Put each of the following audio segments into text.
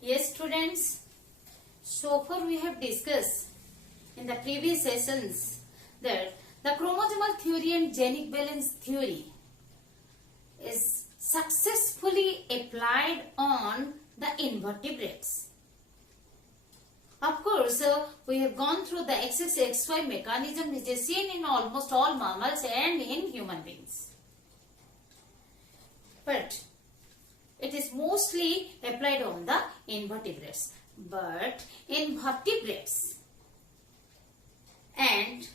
Yes, students. So far we have discussed in the previous sessions that the chromosomal theory and genic balance theory is successfully applied on the invertebrates. Of course, we have gone through the XXXY mechanism which is seen in almost all mammals and in human beings. But it is mostly applied on the invertebrates. But in vertebrates and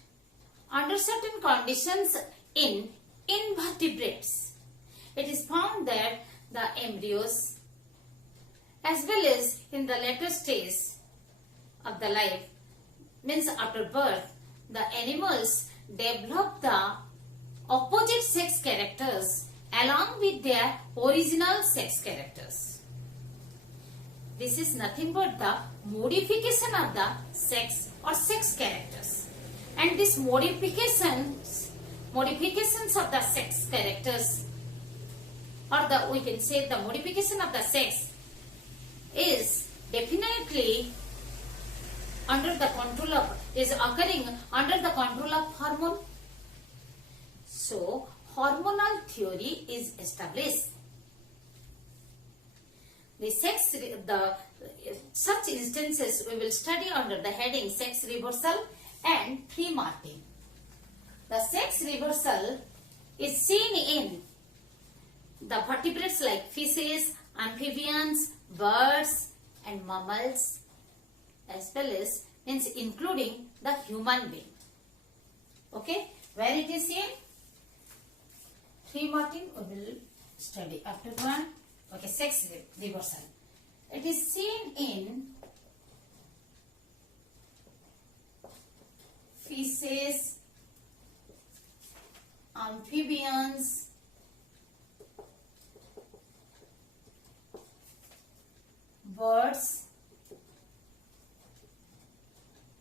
under certain conditions in invertebrates, it is found that the embryos as well as in the later stage of the life, means after birth, the animals develop the opposite sex characters along with their original sex characters. This is nothing but the modification of the sex or sex characters. And these modifications of the sex characters, or we can say the modification of the sex, is definitely occurring under the control of hormone. So hormonal theory is established. Such instances we will study under the heading sex reversal and free marking. The sex reversal is seen in the vertebrates like fishes, amphibians, birds and mammals, as well as means including the human being. Okay, where it is seen? Free marking we will study after one. Okay, sex reversal. It is seen in fishes, amphibians, birds,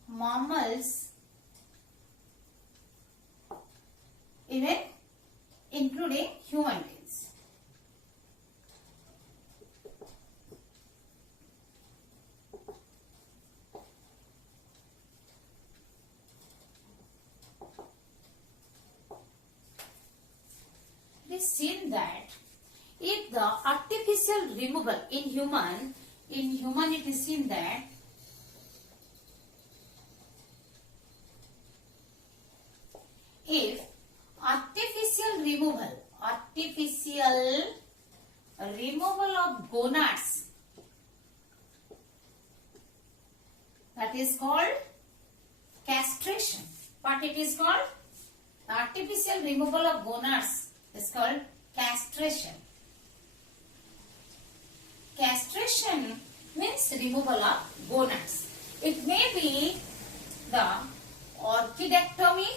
mammals, even including human beings. It is seen that if the artificial removal in human it is seen that if artificial removal of gonads, that is called castration. What it is called? Artificial removal of gonads is called castration. Castration means removal of gonads. It may be the orchidectomy.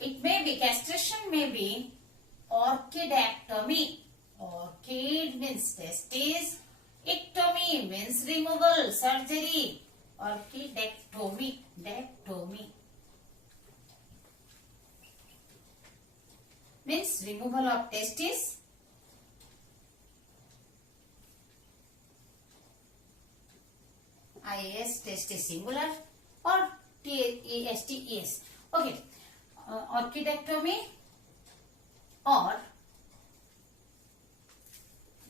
It may be castration, may be orchidectomy. Orchid means testes. Ectomy means removal, surgery. Orchidectomy, means removal of testes. IAS, testis singular, or TESTES. Okay. Orchidectomy or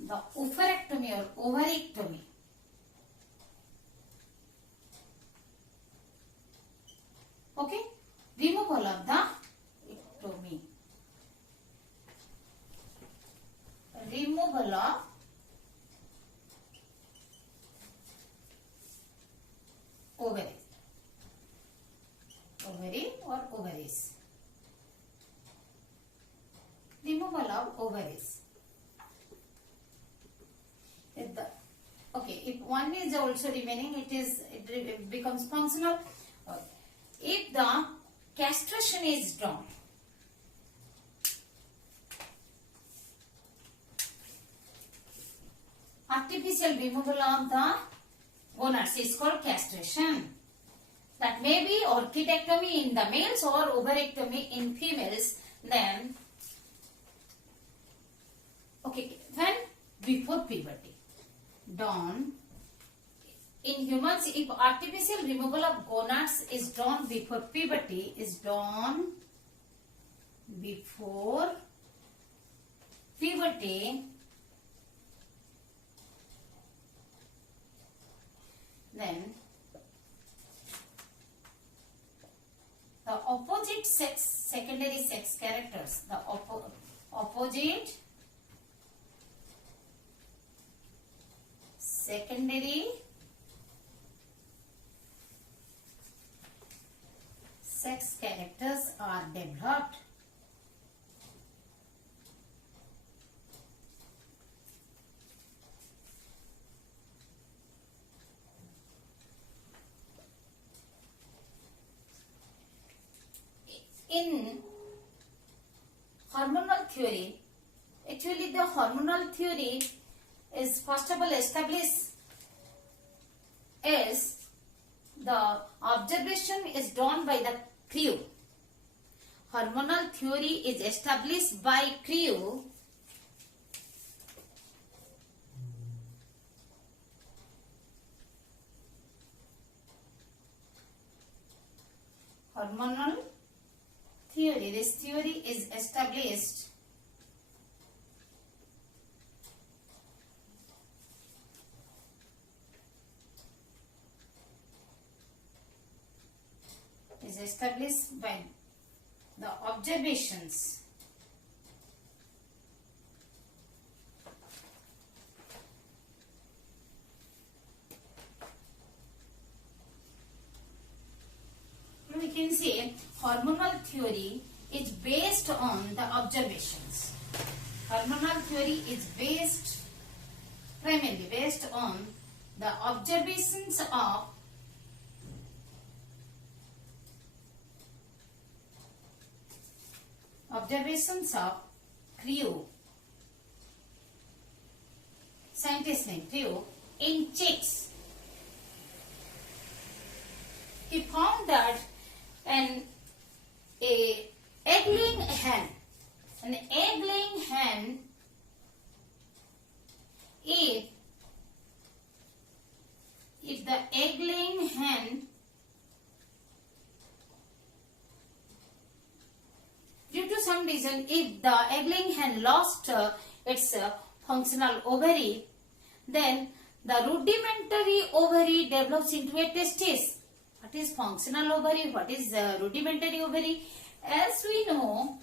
the oophorectomy or ovarectomy. Okay, removal of the ectomy. Removal of ovary or ovaries. Removal of ovaries. If one is also remaining, it becomes functional. If the castration is done, artificial removal of the gonads is called castration. That may be orchidectomy in the males or ovarectomy in females. Then, when before puberty. Done. In humans, if artificial removal of gonads is done before puberty, is done before puberty, then the opposite sex, secondary sex characters, the opposite secondary sex characters are developed. In hormonal theory, actually the hormonal theory is first of all established as the observation is done by the Crew. Hormonal theory is established by Crew hormonal theory. This theory is established by the observations we can say hormonal theory is based on the observations. Hormonal theory is primarily based on the observations of Crew, scientist named Crew, in chicks. He found that an egg-laying hen, if the egg-laying hen, due to some reason, if the egg-laying hen lost its functional ovary, then the rudimentary ovary develops into a testis. What is functional ovary? What is rudimentary ovary? As we know,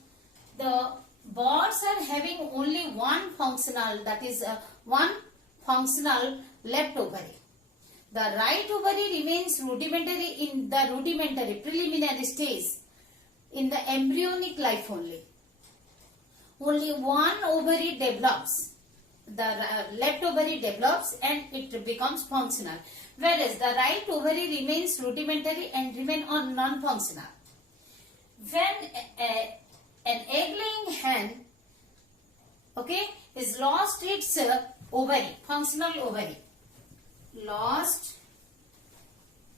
the birds are having only one functional, that is one functional left ovary. The right ovary remains rudimentary in the rudimentary preliminary stage in the embryonic life only. Only one ovary develops. The left ovary develops and it becomes functional. Whereas the right ovary remains rudimentary and remain on non-functional. When an egg-laying hen, is lost its ovary, functional ovary, lost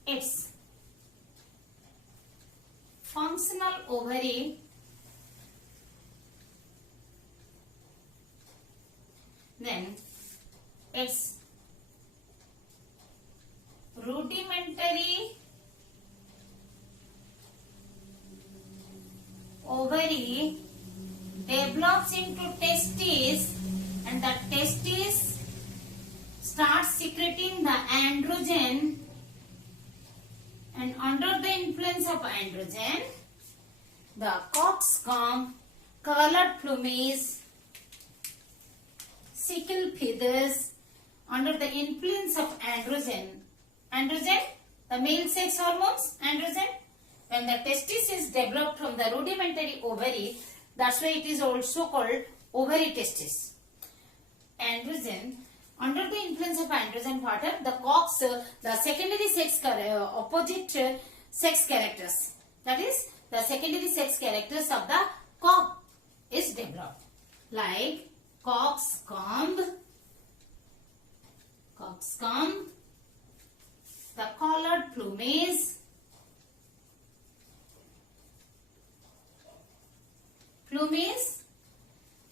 its functional ovary, then its rudimentary ovary develops into testes, and the testes starts secreting the androgen, and under the influence of androgen, the coxcomb, colored plumage, sickle feathers, under the influence of androgen, the male sex hormones, androgen, when the testis is developed from the rudimentary ovary, that's why it is also called ovary testis. Androgen, under the influence of androgen pattern, the secondary sex opposite sex characters, that is the secondary sex characters of the cock is developed, like coxcomb, the colored plumage,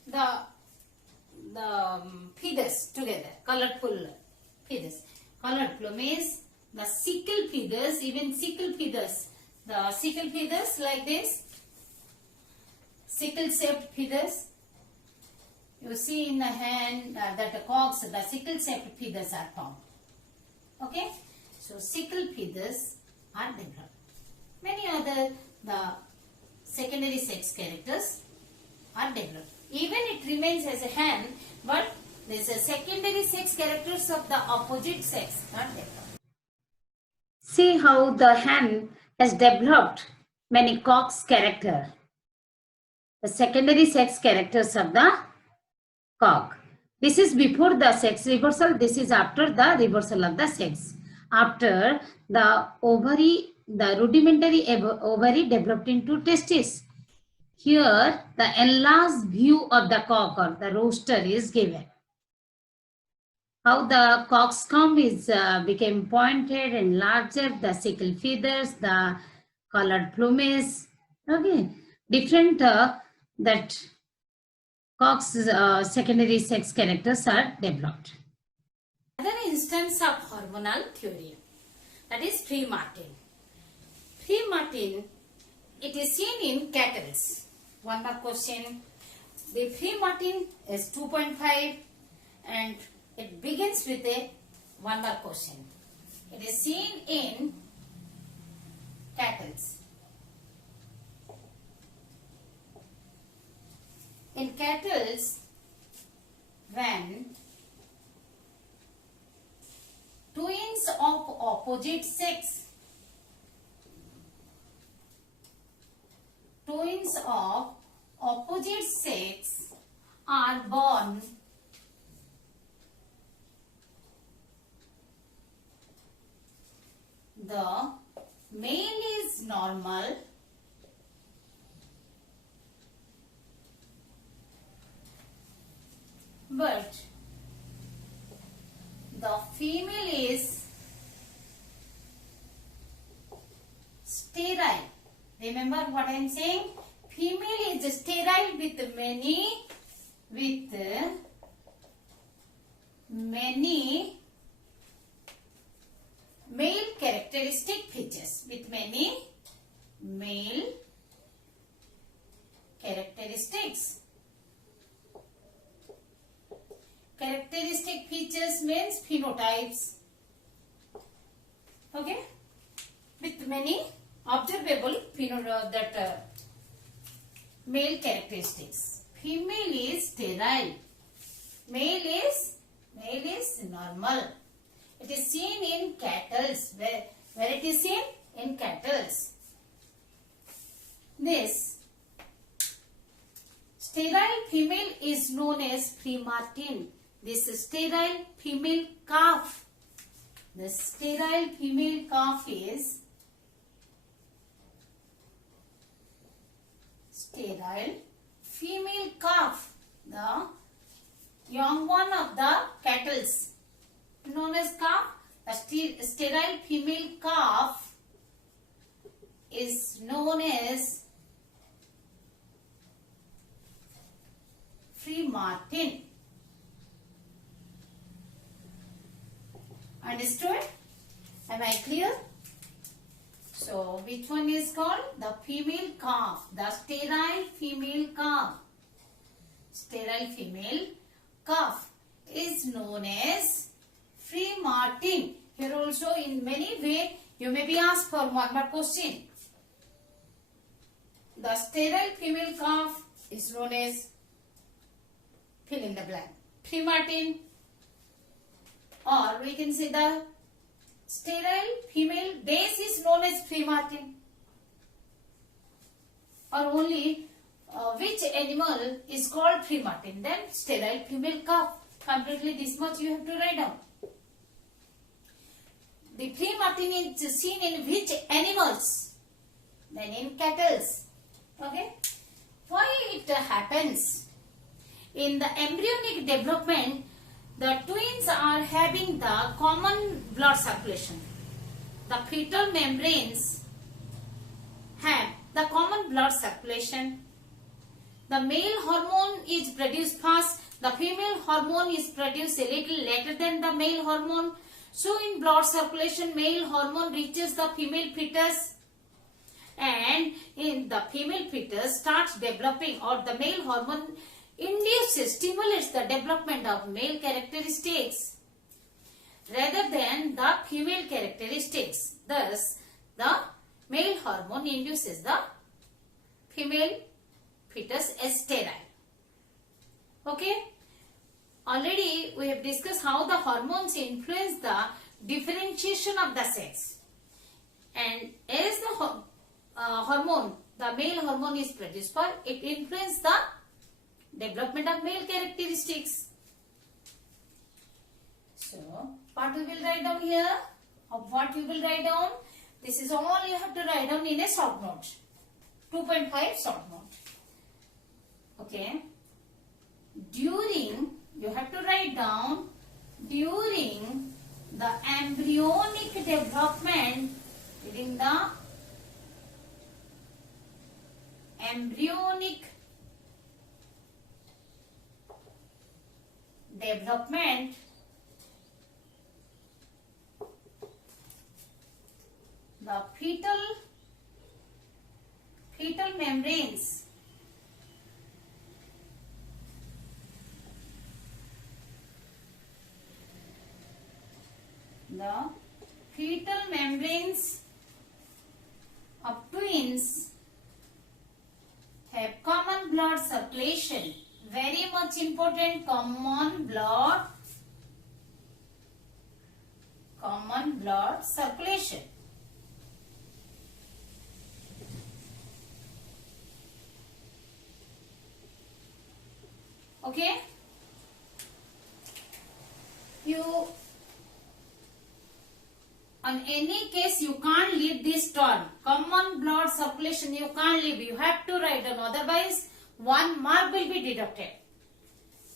the feathers together, colorful feathers. Colored plumage, the sickle feathers, even sickle feathers, the sickle feathers like this, sickle shaped feathers. You see in the hand that the cocks, the sickle shaped feathers are found. Okay, so sickle feathers are developed. Many other the secondary sex characters are developed. Even it remains as a hen, but there is a secondary sex characters of the opposite sex are developed. See how the hen has developed many cock's character. The secondary sex characters of the cock. This is before the sex reversal. This is after the reversal of the sex. After the ovary, the rudimentary ovary developed into testes. Here, the enlarged view of the cock or the rooster is given. How the cock's comb is became pointed and larger, the sickle feathers, the colored plumage. Okay, different that cock's secondary sex characters are developed. Another instance of hormonal theory, that is free martin. Free martin, it is seen in cattle. One more question. The free martin is 2.5 and it begins with a one more question. It is seen in cattle. In cattle, when twins of opposite sex, are born, the male is normal but the female is sterile. Remember what I am saying? Female is sterile with many male characteristic features. With many male characteristics. Characteristic features means phenotypes. Okay, with many observable male characteristics. Female is sterile. Male is normal. It is seen in cattle. Where it is seen? In cattle. This sterile female is known as free martin. This sterile female calf. The sterile female calf is sterile female calf. The young one of the cattle known as calf. The sterile female calf is known as free martin. Understood? Am I clear? So, which one is called? The female calf. The sterile female calf. Sterile female calf is known as free martin. Here also in many ways you may be asked for one more question. The sterile female calf is known as fill in the blank. Free martin, or we can say the sterile female base is known as free martin, or only which animal is called free martin, then sterile female calf. Completely this much you have to write down. The free martin is seen in which animals? Then in cattle. Okay. Why it happens? In the embryonic development, the twins are having the common blood circulation. The fetal membranes have the common blood circulation. The male hormone is produced fast. the female hormone is produced a little later than the male hormone. So in blood circulation, male hormone reaches the female fetus, and in the female fetus starts developing, or the male hormone stimulates the development of male characteristics rather than the female characteristics. Thus, the male hormone induces the female fetus as sterile. Okay. Already we have discussed how the hormones influence the differentiation of the sex. And as the hormone, the male hormone is produced for, it influences the development of male characteristics. So, what we will write down here? Of what you will write down? This is all you have to write down in a short note. 2.5 short note. Okay. During, you have to write down, during the embryonic development, during the embryonic development, the fetal membranes of twins have common blood circulation. Very much important, common blood circulation. Okay. On any case, you can't leave this term. Common blood circulation, you can't leave. You have to write down. Otherwise, 1 mark will be deducted.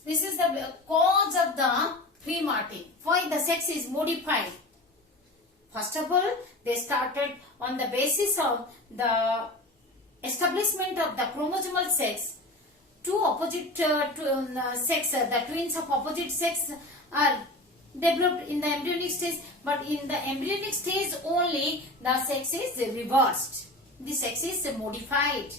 This is the cause of the free marking. Why the sex is modified? First of all, they started on the basis of the establishment of the chromosomal sex. Two opposite sex, the twins of opposite sex are developed in the embryonic stage, but in the embryonic stage only the sex is reversed. The sex is modified.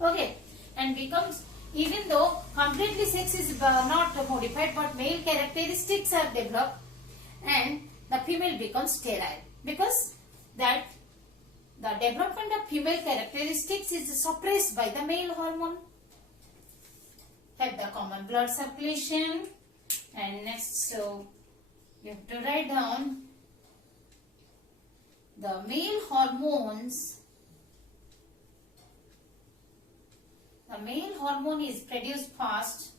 Okay, and becomes, even though completely sex is not modified, but male characteristics are developed and the female becomes sterile, because that the development of female characteristics is suppressed by the male hormone. Have the common blood circulation. And next, so you have to write down the male hormones. The male hormone is produced fast.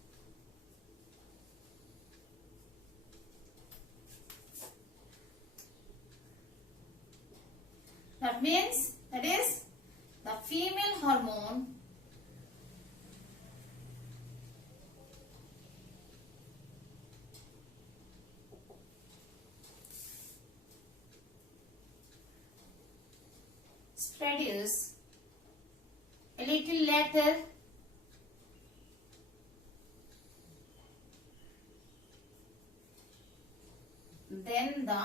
That means, that is, the female hormone produce a little later than the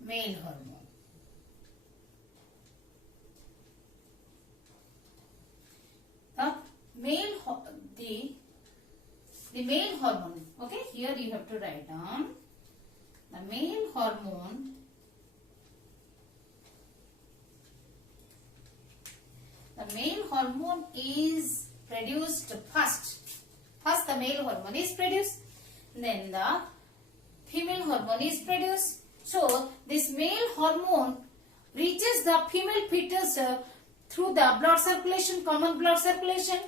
male hormone. The male hormone. Okay, here you have to write down the male hormone. The male hormone is produced first. First the male hormone is produced, then the female hormone is produced. So this male hormone reaches the female fetus through the blood circulation, common blood circulation,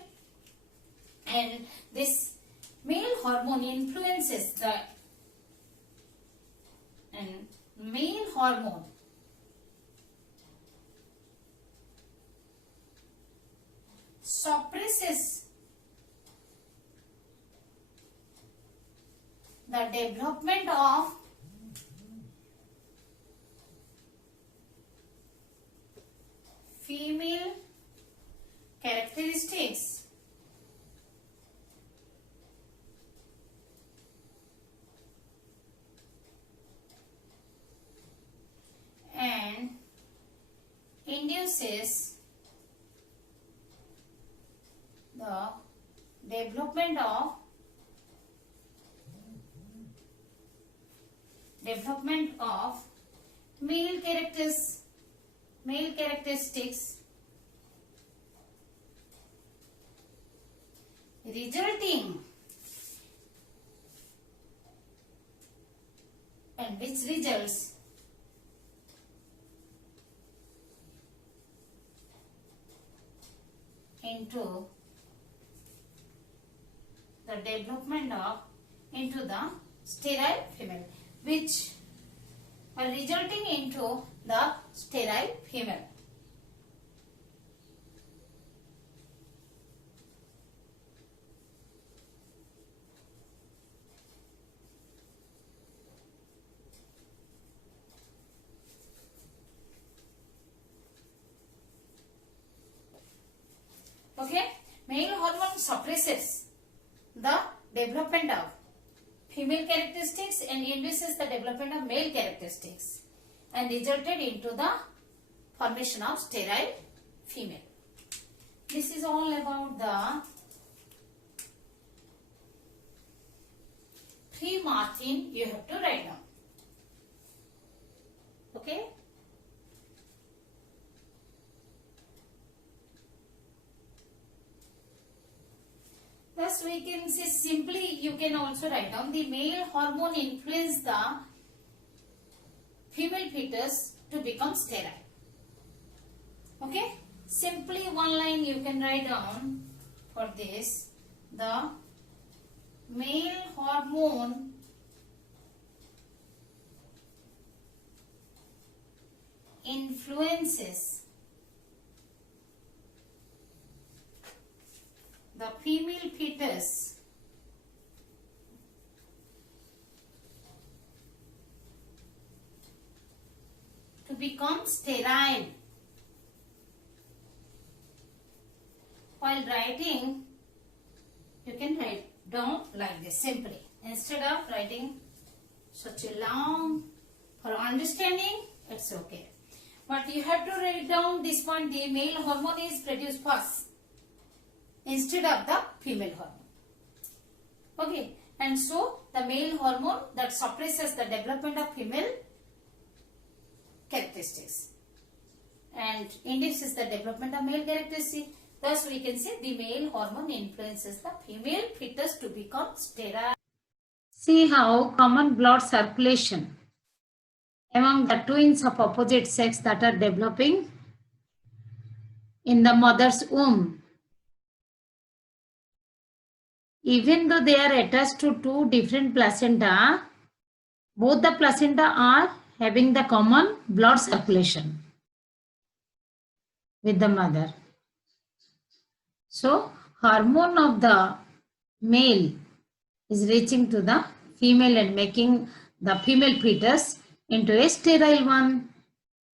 and this male hormone influences the male hormone suppresses the development of female characteristics development of male characteristics resulting and which results into the development of into the sterile female, which are resulting into the sterile female. Okay, male hormone suppresses the development of female characteristics and induces the development of male characteristics and resulted into the formation of sterile female. This is all about the 3 marking you have to write down. Okay. Thus we can say simply, you can also write down the male hormone influence the female fetus to become sterile. Okay, simply one line you can write down for this. The male hormone influences the female fetus to become sterile. While writing, you can write down like this simply. Instead of writing such a long for understanding, it's okay. But you have to write down this one, the male hormone is produced first instead of the female hormone. Okay, and so the male hormone that suppresses the development of female characteristics and induces the development of male characteristics. Thus we can say the male hormone influences the female fetus to become sterile. See how common blood circulation among the twins of opposite sex that are developing in the mother's womb, even though they are attached to 2 different placenta, both the placenta are having the common blood circulation with the mother. So, hormone of the male is reaching to the female and making the female fetus into a sterile one.